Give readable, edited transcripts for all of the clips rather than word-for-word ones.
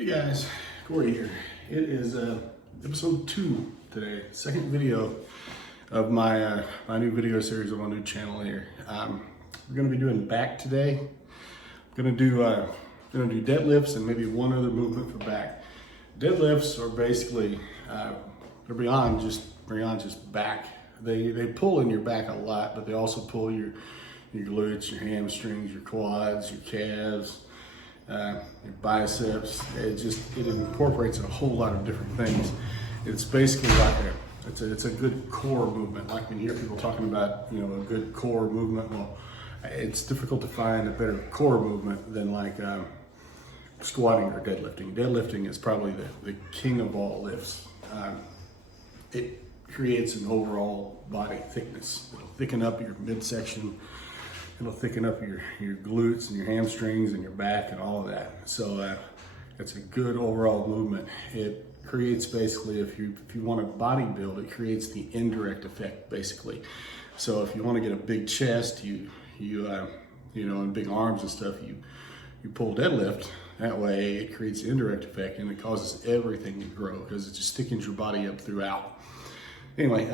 Hey guys, Corey here. It is episode 2 today, second video of my my new video series on my new channel here. We're going to be doing back today. I'm going to do deadlifts and maybe one other movement for back. Deadlifts are basically they're beyond just back. They pull in your back a lot, but they also pull your glutes, your hamstrings, your quads, your calves. Your biceps. It incorporates a whole lot of different things. It's basically like it's a good core movement. Like when you hear people talking about a good core movement, well, it's difficult to find a better core movement than like squatting or deadlifting. Deadlifting is probably the king of all lifts. It creates an overall body thickness. It'll thicken up your midsection. It'll thicken up your glutes and your hamstrings and your back and all of that. So it's a good overall movement. It creates basically, if you want to bodybuild, it creates the indirect effect basically. So if you want to get a big chest, and big arms and stuff, you pull deadlift. That way it creates the indirect effect and it causes everything to grow because it just thickens your body up throughout. Anyway,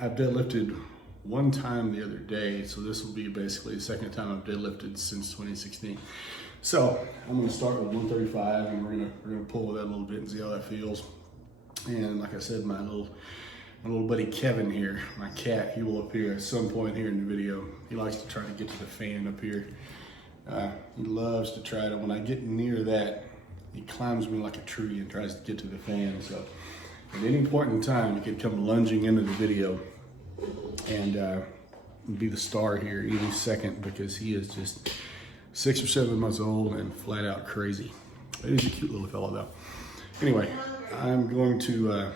I've deadlifted one time the other day, so this will be basically the second time I've deadlifted since 2016. So I'm going to start with 135, and we're gonna pull with that a little bit and see how that feels. And like I said, my little buddy Kevin here, my cat, he will appear at some point here in the video. He likes to try to get to the fan up here. He loves to try to. When I get near that, he climbs me like a tree and tries to get to the fan. So at any point in time, he could come lunging into the video and be the star here any second, because he is just 6 or 7 months old and flat out crazy. He's a cute little fellow though. Anyway, I'm going to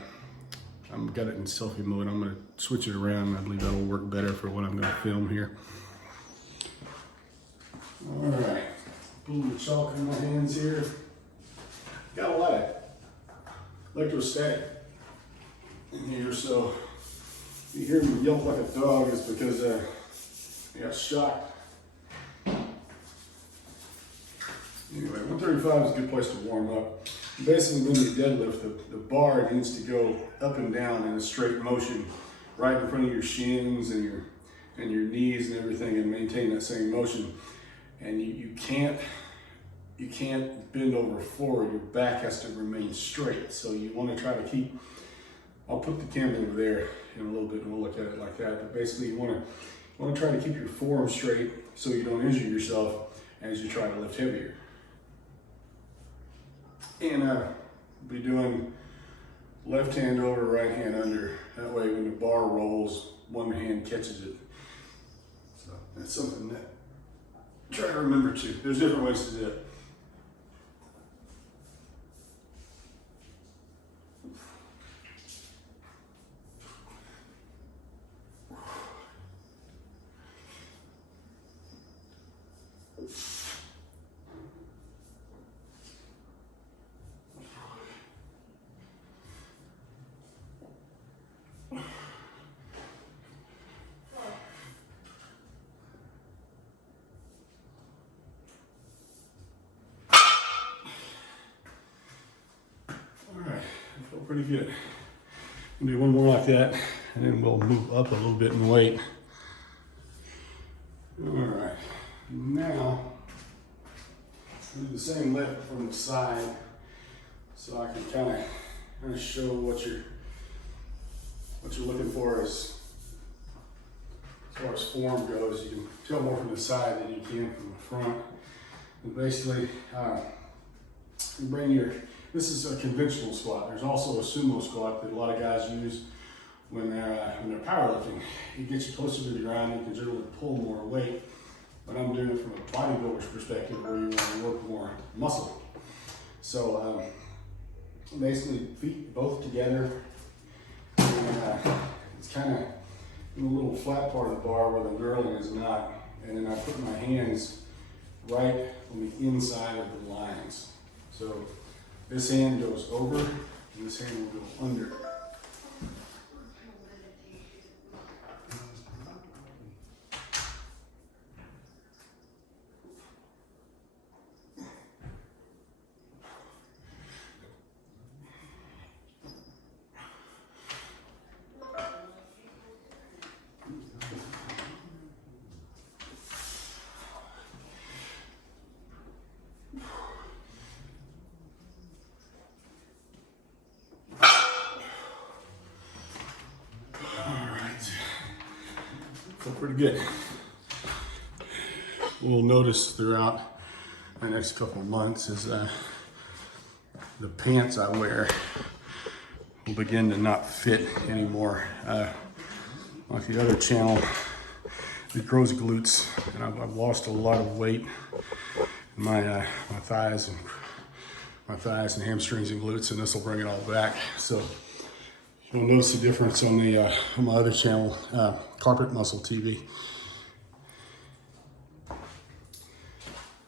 I've got it in selfie mode. I'm going to switch it around. I believe that'll work better for what I'm going to film here. All right, pulling the chalk in my hands here. Got a lot of electrostatic in here, so you hear me yelp like a dog is because I got shocked. Anyway, 135 is a good place to warm up. Basically, when you deadlift, the bar needs to go up and down in a straight motion, right in front of your shins and your knees and everything, and maintain that same motion. And you can't bend over forward. Your back has to remain straight. So you want to try to keep. I'll put the camera over there in a little bit and we'll look at it like that. But basically you want to try to keep your forearm straight so you don't injure yourself as you try to lift heavier. And be doing left hand over, right hand under. That way when the bar rolls, one hand catches it. So that's something that try to remember too. There's different ways to do it. Pretty good. We'll do one more like that, and then we'll move up a little bit in weight. All right, now do the same lift from the side, so I can kind of show what you're looking for as far as form goes. You can tell more from the side than you can from the front. And basically, you bring your. This is a conventional squat. There's also a sumo squat that a lot of guys use when they're powerlifting. It gets you closer to the ground. You can generally pull more weight, but I'm doing it from a bodybuilder's perspective where you want to work more muscle. So basically, feet both together. And, it's kind of in the little flat part of the bar where the knurling is not, and then I put my hands right on the inside of the lines. So this hand goes over, and this hand will go under. pretty good. We'll notice throughout the next couple of months is the pants I wear will begin to not fit anymore. Like the other channel, it grows glutes, and I've lost a lot of weight in my thighs and hamstrings and glutes, and this will bring it all back. So you'll notice the difference on my other channel, Carpet Muscle TV.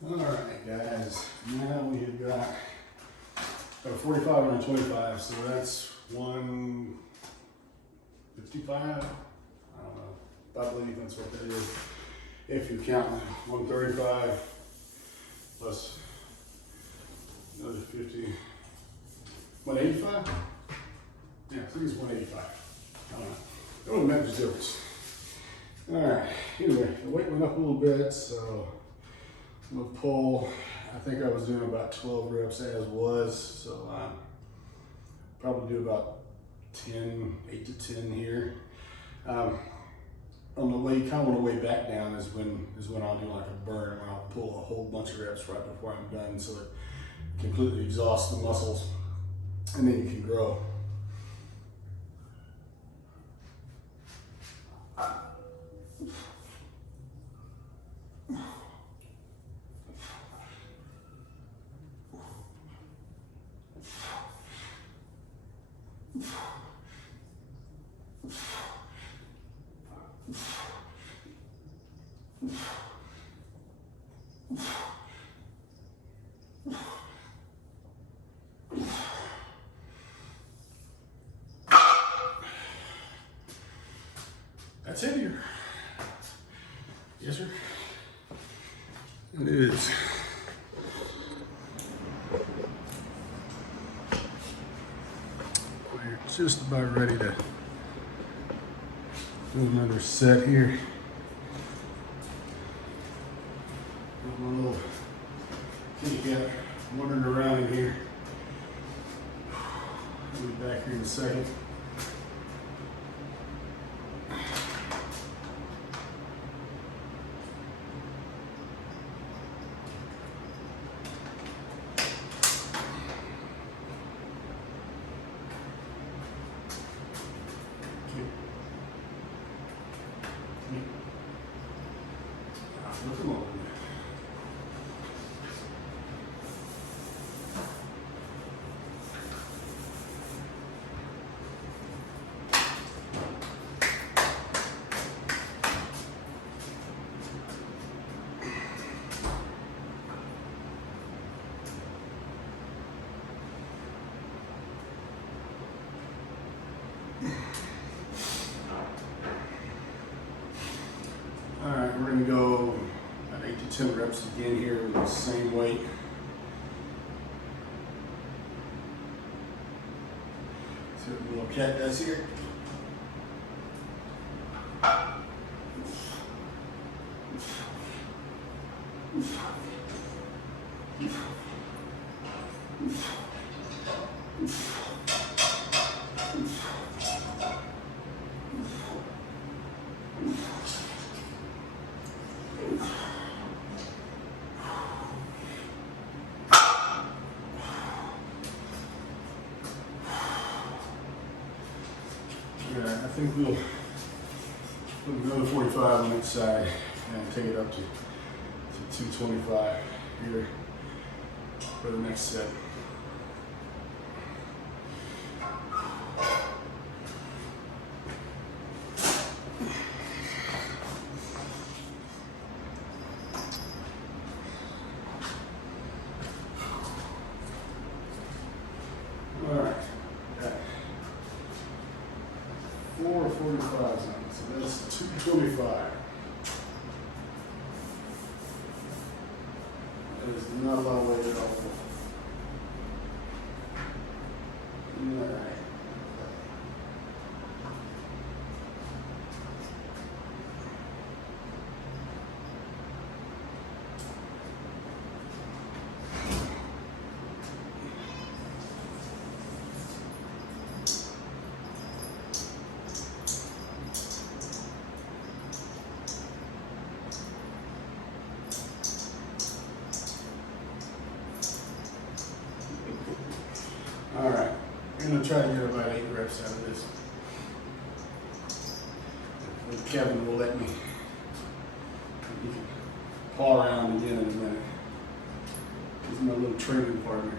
All right, guys. Now we have got a 45 and a 25, so that's 155. I don't know. I believe that's what that is. If you count 135 plus another 50, 185? Yeah, I think it's 185. I don't know. It wouldn't make a difference. All right. Anyway, the weight went up a little bit, so I'm gonna pull. I think I was doing about 12 reps as was, so probably do about 8 to 10 here. On the way, kind of on the way back down is when I'll do like a burn, and I'll pull a whole bunch of reps right before I'm done, so it completely exhausts the muscles, and then you can grow. That's heavier. Yes, sir. It is. We're just about ready to do another set here. Got my little kitty cat wandering around in here. I'll be back here in a second. Come on. All right, we're gonna go 8 to 10 reps again here with the same weight. See what the little cat does here. I think we'll put another 45 on each side and take it up to 225 here for the next set. All right. 4 45s on it, so that's 225. That is not a lot of weight at all. All right. gonna try to get about 8 reps out of this. If Kevin will let me. You can paw around again in a minute. He's my little training partner.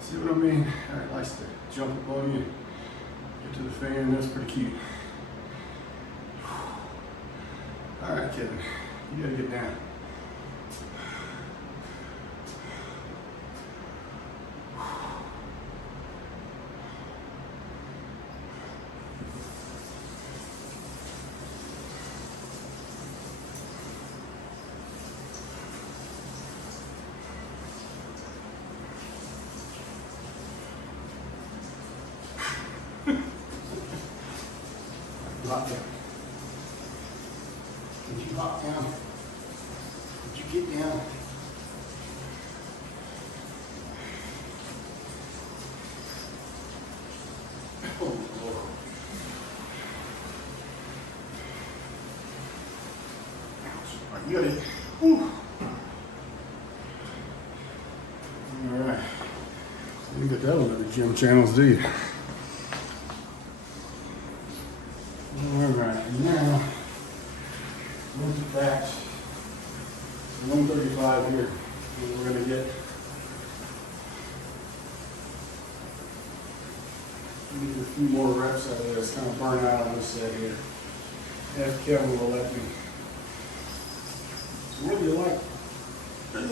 See what I mean? Alright, likes to jump up on you, get to the fan, that's pretty cute. Alright, Kitten, you gotta get down. Hop down. Would you hop down? Would you get down? Oh, Lord. Ouch. You got it. Whew. All right. You didn't get that one at the gym channels, do you? Alright, now move it back to 135 here. And we're going to get a few more reps out of this, kind of burn out on this set here. If Kevin will let me. So whether you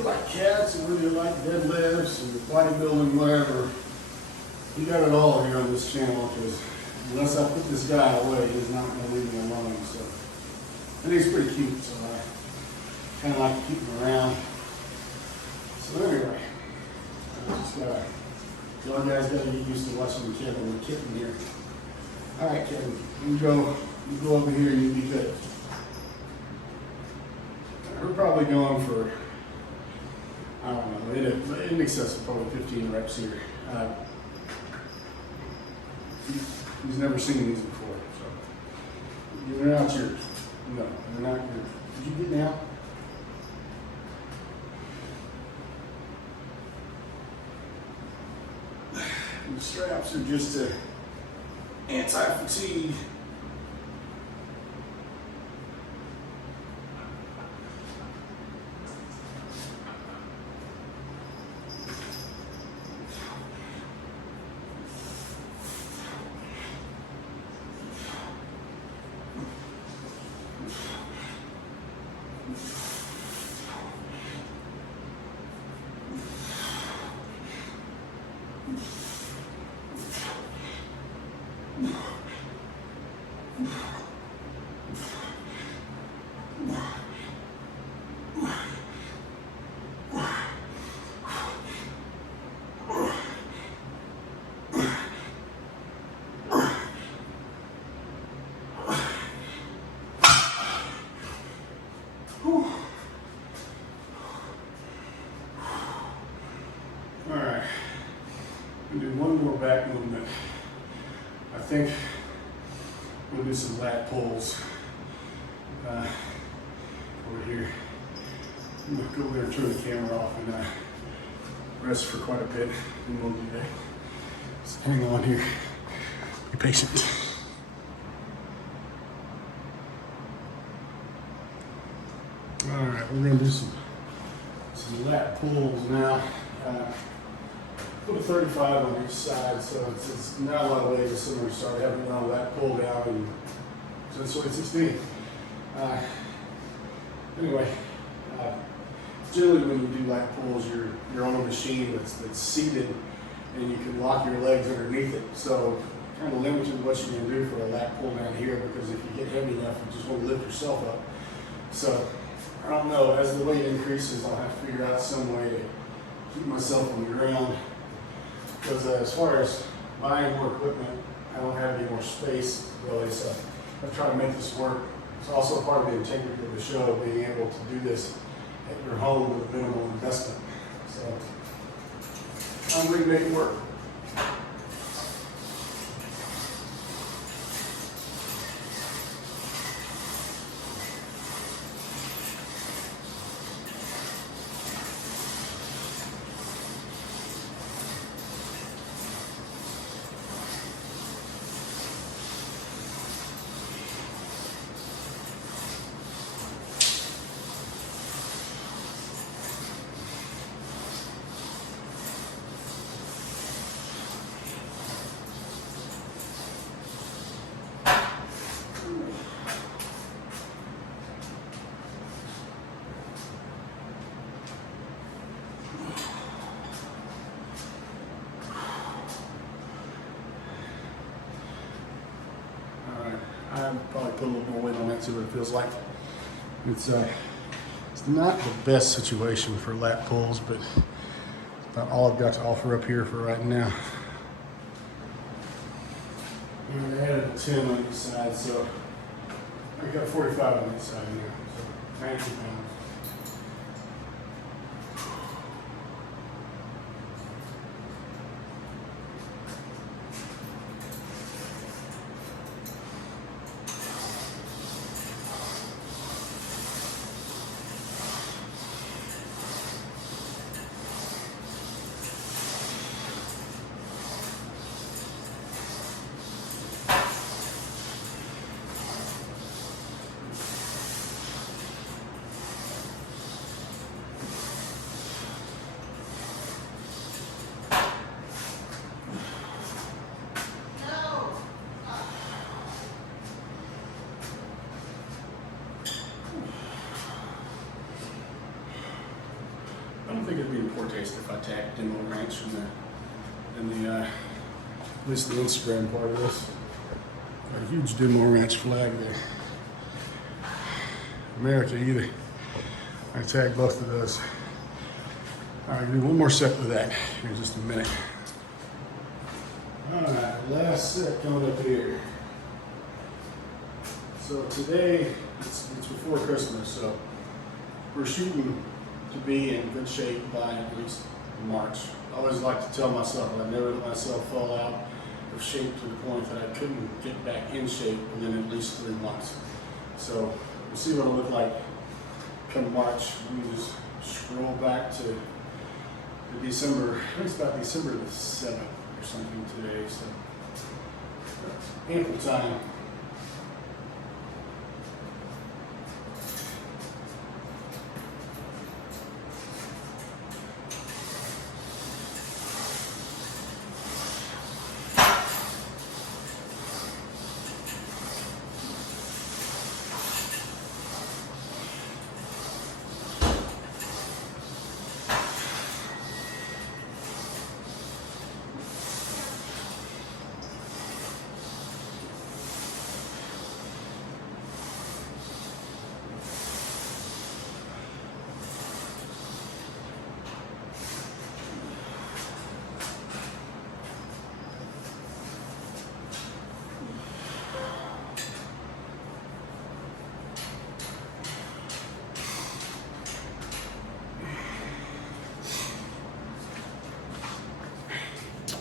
like cats or whether you like deadlifts or bodybuilding, whatever, you got it all here on this channel, because unless I put this guy away, he's not going to leave me alone. So, and he's pretty cute, so I kind of like to keep him around. So anyway, y'all guys got to get used to watching Kevin the Kitten here. All right, Kevin, you go over here and you be good. We're probably going for, I don't know, in excess of probably 15 reps here. He's never seen these before, so they're not yours. No, they're not yours. Did you get down? The straps are just anti-fatigue. Do one more back movement. I think we'll do some lat pulls over here. I'm gonna go over there and turn the camera off and rest for quite a bit, and we'll do that. So hang on here. Be patient. All right, we're gonna do some lat pulls now. Put a 35 on each side, so it's not a lot of weight. Similar to start having all that pull down, and so that's weight 16. Anyway, generally when you do lat pulls, you're on a machine that's seated, and you can lock your legs underneath it. So kind of limited what you can do for a lat pull down here, because if you get heavy enough, you just want to lift yourself up. So I don't know, as the weight increases, I'll have to figure out some way to keep myself on the ground, because as far as buying more equipment, I don't have any more space really, so I've tried to make this work. It's also part of the integrity of the show, being able to do this at your home with minimal investment. So I'm going to make it work. I'll probably put a little more weight on that, see what it feels like. It's not the best situation for lat pulls, but it's about all I've got to offer up here for right now. And I added a 10 on each side, so I got 45 on each side now, so 90 pounds. I don't think it'd be in poor taste if I tagged Demo Ranch in the at least the Instagram part of this. Got a huge Demo Ranch flag there. America either. I tagged both of those. All right, do one more set with that here in just a minute. All right, last set coming up here. So today, it's before Christmas, so we're shooting to be in good shape by at least March. I always like to tell myself that I never let myself fall out of shape to the point that I couldn't get back in shape within at least 3 months. So we'll see what it'll look like come March. We just scroll back to December. I think it's about December the 7th or something today. So ample time.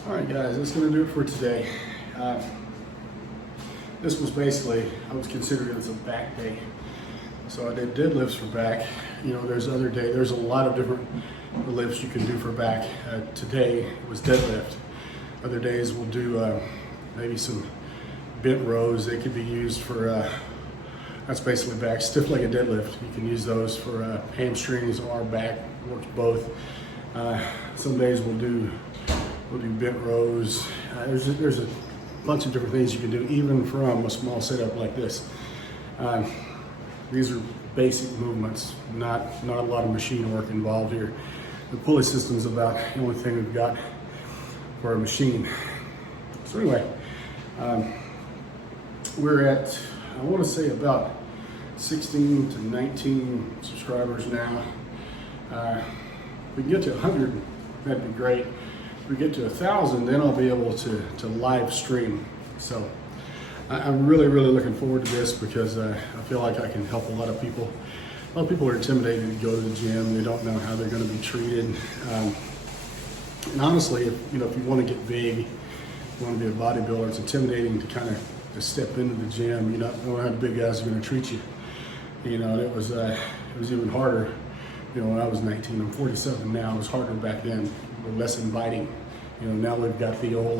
All right, guys, that's going to do it for today. This was basically, I would consider it as a back day. So I did deadlifts for back. You know, there's a lot of different lifts you can do for back. Today was deadlift. Other days we'll do maybe some bent rows. They could be used for, that's basically back. Stiff legged deadlift, you can use those for hamstrings or back, works both. Some days we'll do bent rows. There's a bunch of different things you can do, even from a small setup like this. These are basic movements, not a lot of machine work involved here. The pulley system's about the only thing we've got for a machine. So anyway, We're at, I want to say, about 16 to 19 subscribers now. If we can get to 100, that'd be great. If we get to 1,000, then I'll be able to live stream. So I'm really looking forward to this because I feel like I can help a lot of people. A lot of people are intimidated to go to the gym. They don't know how they're going to be treated. And honestly, if you want to get big, you want to be a bodybuilder, it's intimidating to kind of step into the gym. You don't know how the big guys are going to treat you. You know, it was even harder. You know, when I was 19, I'm 47 now. It was harder back then, less inviting. You know, now we've got the old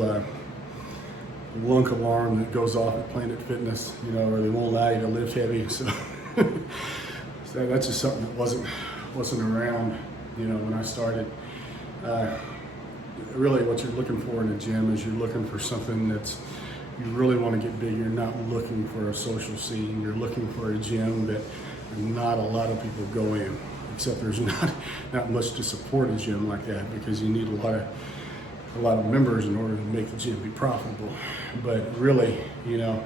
lunk alarm that goes off at Planet Fitness. You know, or they won't allow you to lift heavy. So, so that's just something that wasn't around. You know, when I started. Really, what you're looking for in a gym is you're looking for something that's, you really want to get big. You're not looking for a social scene. You're looking for a gym that not a lot of people go in, except there's not much to support a gym like that, because you need a lot of members in order to make the gym be profitable. But really, you know,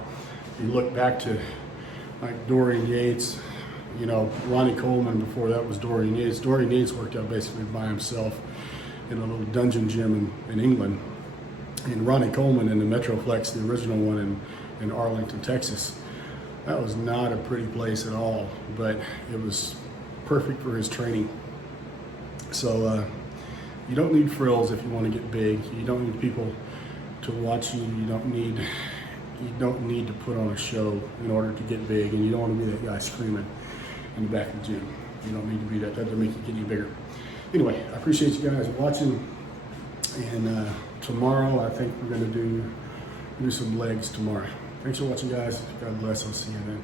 you look back to like Dorian Yates, you know, Ronnie Coleman before that was Dorian Yates. Dorian Yates worked out basically by himself in a little dungeon gym in England. And Ronnie Coleman in the Metroflex, the original one in Arlington, Texas. That was not a pretty place at all, but it was perfect for his training. So you don't need frills if you want to get big. You don't need people to watch you. You don't need to put on a show in order to get big, and you don't want to be that guy screaming in the back of the gym. You don't need to be that. That doesn't make you get any bigger. Anyway, I appreciate you guys watching, and tomorrow I think we're going to do some legs tomorrow. Thanks for watching, guys. God bless. I'll see you then.